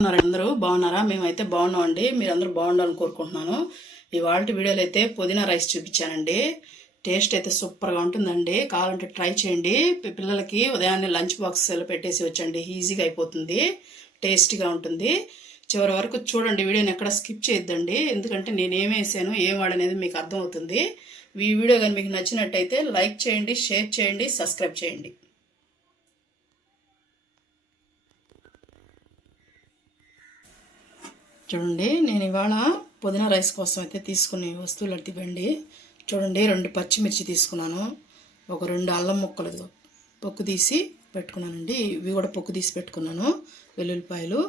అందరూ బాగున్నారా? మేమైతే బాగున్నామండి. మీరందరూ బాగుండాలని కోరుకుంటున్నాను. ఇవాళ వీడియోలో అయితే పుదీనా రైస్ చూపించానండి. టేస్ట్ అయితే సూపర్గా ఉంటుందండి. కావాలంటే ట్రై చేయండి. పిల్లలకి ఉదయాన్నే లంచ్ బాక్స్లో పెట్టేసి వచ్చండి. ఈజీగా అయిపోతుంది, టేస్టీగా ఉంటుంది. చివరి వరకు చూడండి, వీడియోని ఎక్కడ స్కిప్ చేయొద్దండి. ఎందుకంటే నేను ఏం వేసాను, ఏం వాడనేది మీకు అర్థమవుతుంది. ఈ వీడియో కానీ మీకు నచ్చినట్టయితే లైక్ చేయండి, షేర్ చేయండి, సబ్స్క్రైబ్ చేయండి. చూడండి, నేను ఇవాళ పుదీనా రైస్ కోసం అయితే తీసుకునే వస్తువులు అట్టివ్వండి. చూడండి, 2 పచ్చిమిర్చి తీసుకున్నాను, ఒక 2 అల్లం ముక్కలు పొక్కు తీసి పెట్టుకున్నానండి. ఇవి కూడా పొక్కు తీసి పెట్టుకున్నాను. వెల్లుల్లిపాయలు,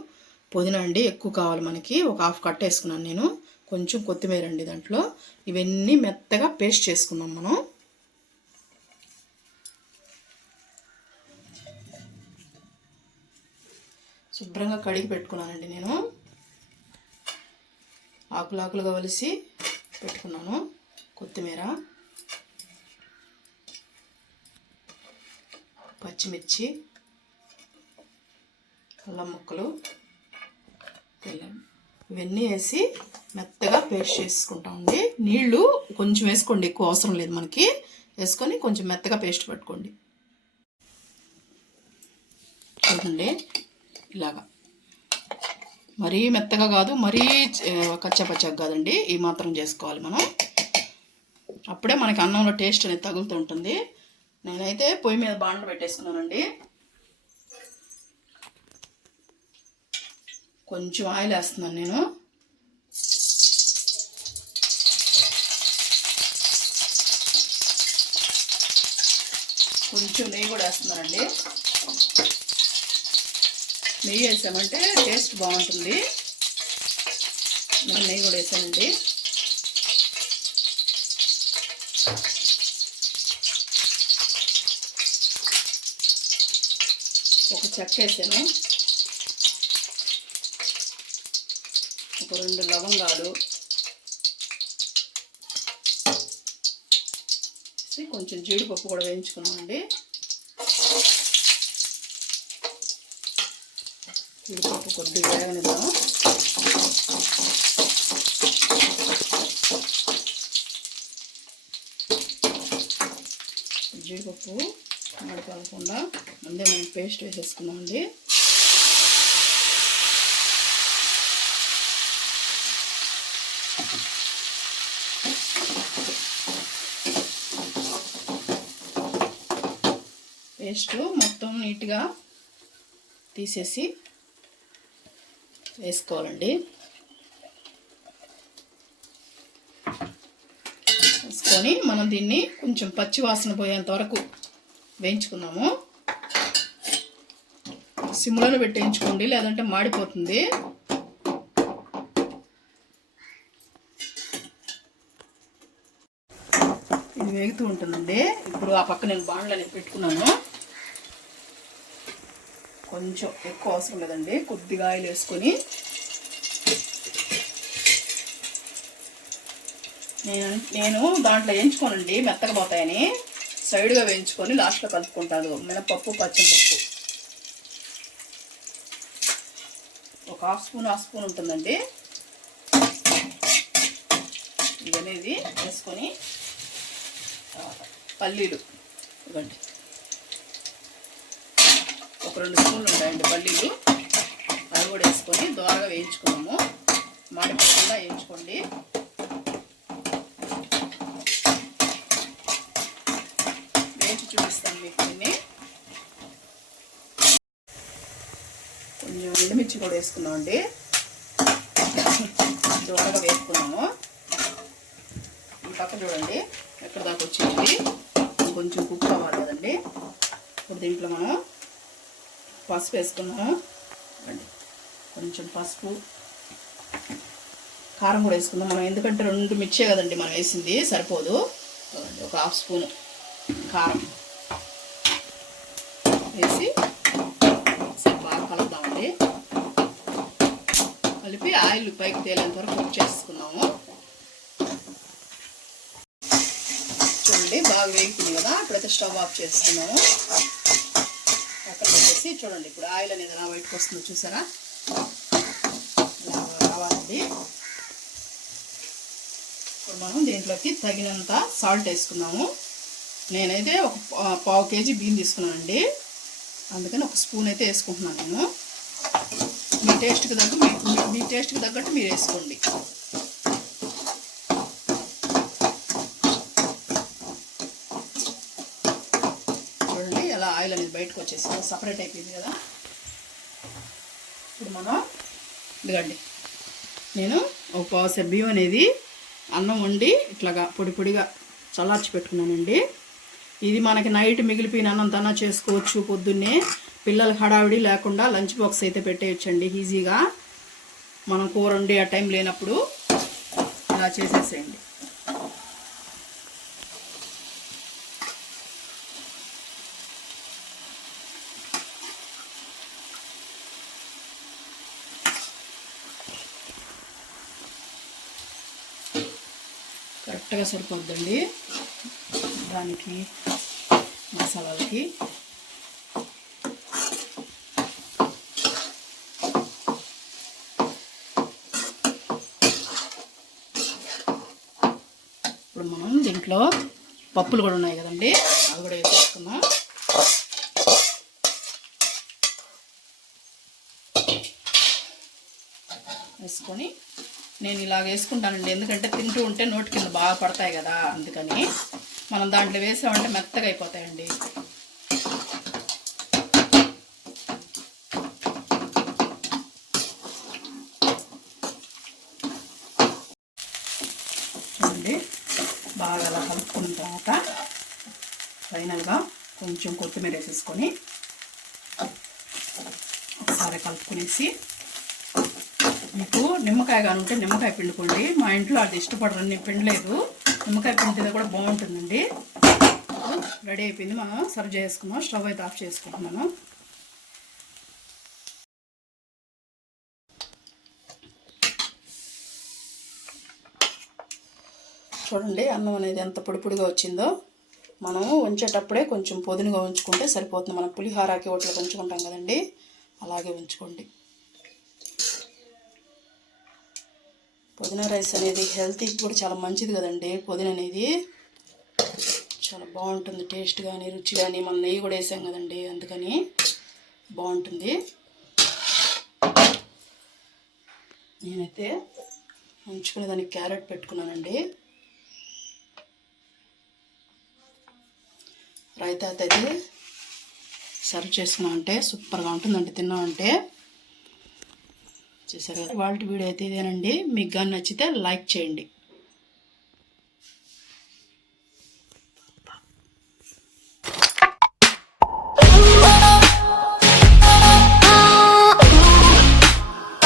పుదీనా అండి ఎక్కువ కావాలి మనకి, ఒక 1/2 కట్ట వేసుకున్నాను నేను. కొంచెం కొత్తిమీర అండి దాంట్లో. ఇవన్నీ మెత్తగా పేస్ట్ చేసుకున్నాం మనం. శుభ్రంగా కడిగి పెట్టుకున్నానండి నేను. ఆకులాకులుగా వలిసి పెట్టుకున్నాను. కొత్తిమీర, పచ్చిమిర్చి, అల్లం ముక్కలు, ఇవన్నీ వేసి మెత్తగా పేస్ట్ చేసుకుంటామండి. నీళ్లు కొంచెం వేసుకోండి, ఎక్కువ అవసరం లేదు మనకి. వేసుకొని కొంచెం మెత్తగా పేస్ట్ పెట్టుకోండి. చూడండి, ఇలాగా మరీ మెత్తగా కాదు, మరీ కచ్చపచ్చగా కాదండి. ఈ మాత్రం చేసుకోవాలి మనం. అప్పుడే మనకి అన్నంలో టేస్ట్ అనేది తగులుతూ ఉంటుంది. నేనైతే పొయ్యి మీద బాండ పెట్టేసుకున్నానండి. కొంచెం ఆయిల్ వేస్తున్నాను నేను. కొంచెం నెయ్యి కూడా వేస్తున్నానండి. నెయ్యి వేసామంటే టేస్ట్ బాగుంటుంది. నేను నెయ్యి కూడా వేసానండి. ఒక చెక్క వేసాను, ఒక 2 లవంగాలు, కొంచెం జీడిపప్పు కూడా వేయించుకున్నామండి. జీడిపప్పు కొద్దిగా వేగనిద్దాం. జీడిపప్పు మడకాలకుండా ముందే మనం పేస్ట్ వేసేసుకున్నామండి. పేస్ట్ మొత్తం నీట్గా తీసేసి వేసుకోవాలండి. వేసుకొని మనం దీన్ని కొంచెం పచ్చి వాసన పోయేంత వరకు వేయించుకుందాము. సిమ్లోనే పెట్టి వేయించుకోండి, లేదంటే మాడిపోతుంది. ఇది వేగుతూ ఉంటుందండి. ఇప్పుడు ఆ పక్క నేను బాండ్లని పెట్టుకున్నాను. కొంచెం ఎక్కువ అవసరం లేదండి, కొద్దిగా ఆయిల్ వేసుకొని నేను దాంట్లో వేయించుకోనండి, మెత్తగా పోతాయని సైడ్గా వేయించుకొని లాస్ట్లో కలుపుకుంటాను. మినపప్పు, పచ్చిమిరపప్పు ఒక హాఫ్ స్పూన్ ఉంటుందండి. ఇవనేది వేసుకొని పల్లీలు ఇవ్వండి, ఒక 2 స్పూన్లు ఉంటాయండి పల్లీలు. అవి కూడా వేసుకొని దోరగా వేయించుకున్నాము. మాడిపోకుండా వేయించుకోండి. వేయించి చూపిస్తాను మీకు దీన్ని. కొంచెం ఎండుమిర్చి కూడా వేసుకున్నామండి. దోరగా వేసుకున్నాము. ఈ పక్క చూడండి ఎక్కడ దాకా వచ్చింది. కొంచెం కుక్ అవ్వాలి కదండి. ఇప్పుడు దీంట్లో మనం పసుపు వేసుకున్నాము. కొంచెం పసుపు, కారం కూడా వేసుకుందాం మనం, ఎందుకంటే 2 మిర్చే కదండి మనం వేసింది, సరిపోదు. ఒక 1/2 స్పూన్ కారం వేసి బాగా కలుపుదామండి. కలిపి ఆయిల్ పైకి తేలేంత వరకు కుక్ చేసుకున్నాము. చూడండి, బాగా వేగుతుంది కదా. ఇప్పుడైతే స్టవ్ ఆఫ్ చేసుకున్నాము. పక్కన పెట్టేసి చూడండి, ఇప్పుడు ఆయిల్ అనేది ఎలా బయటకు వస్తుందో చూసారా. వేసుకుందామండి. ఇప్పుడు మనం దీంట్లోకి తగినంత సాల్ట్ వేసుకుందాము. నేనైతే ఒక పావు కేజీ బియ్యం తీసుకున్నానండి, అందుకని ఒక స్పూన్ అయితే వేసుకుంటున్నాను నేను. మీ టేస్ట్కి తగ్గట్టు మీరు వేసుకోండి. చూడండి ఎలా ఆయిల్ అనేది బయటకు వచ్చేసి సపరేట్ అయిపోయింది కదా. ఇప్పుడు మనం ఇదిగండి, నేను ఒక పావు బియ్యం అనేది అన్నం వండి ఇట్లాగా పొడి పొడిగా చల్లార్చి పెట్టుకున్నానండి. ఇది మనకి నైట్ మిగిలిపోయిన అన్నం తన చేసుకోవచ్చు. పొద్దున్నే పిల్లలకి హడావిడి లేకుండా లంచ్ బాక్స్ అయితే పెట్టేయచ్చండి ఈజీగా. మనం కూర వండి ఆ టైం లేనప్పుడు ఇలా చేసేసేయండి. కరెక్ట్గా సరిపోద్దండి దానికి మసాలాలకి. ఇప్పుడు మనం దీంట్లో పప్పులు కూడా ఉన్నాయి కదండి, అవి కూడా వేసేసుకుందాం. వేసుకొని నేను ఇలాగ వేసుకుంటానండి, ఎందుకంటే తింటూ ఉంటే నోటి కింద బాగా పడతాయి కదా, అందుకని. మనం దాంట్లో వేసామంటే మెత్తగా అయిపోతాయండి. చూడండి బాగా అలా కలుపుకున్న తర్వాత ఫైనల్గా కొంచెం కొత్తిమీర వేసేసుకొని ఒకసారి కలుపుకునేసి, మీకు నిమ్మకాయ కానీ ఉంటే నిమ్మకాయ పిండుకోండి. మా ఇంట్లో అది ఇష్టపడరు, నేను పిండలేదు. నిమ్మకాయ పిండితే కూడా బాగుంటుందండి. రెడీ అయిపోయింది, మనం సర్వ్ చేసుకున్నాం. స్టవ్ అయితే ఆఫ్ చేసుకుంటున్నాను. చూడండి అన్నం అనేది ఎంత పొడి పొడిగా వచ్చిందో. మనం ఉంచేటప్పుడే కొంచెం పొదునుగా ఉంచుకుంటే సరిపోతుంది. మనం పులిహారాకి వాటిలో ఉంచుకుంటాం కదండి, అలాగే ఉంచుకోండి. పుదీనా రైస్ అనేది హెల్త్కి కూడా చాలా మంచిది కదండి. పుదీనా అనేది చాలా బాగుంటుంది, టేస్ట్ కానీ రుచి కానీ. మనం నెయ్యి కూడా వేసాం కదండి, అందుకని బాగుంటుంది. నేనైతే ఉంచుకునే దానికి క్యారెట్ పెట్టుకున్నానండి. రైతా అయితే సర్వ్ చేసుకున్నామంటే సూపర్గా ఉంటుందండి, తిన్నామంటే. చూసారు కదా, వాళ్ళ వీడియో అయితే ఇదేనండి. మీకు కానీ నచ్చితే లైక్ చేయండి.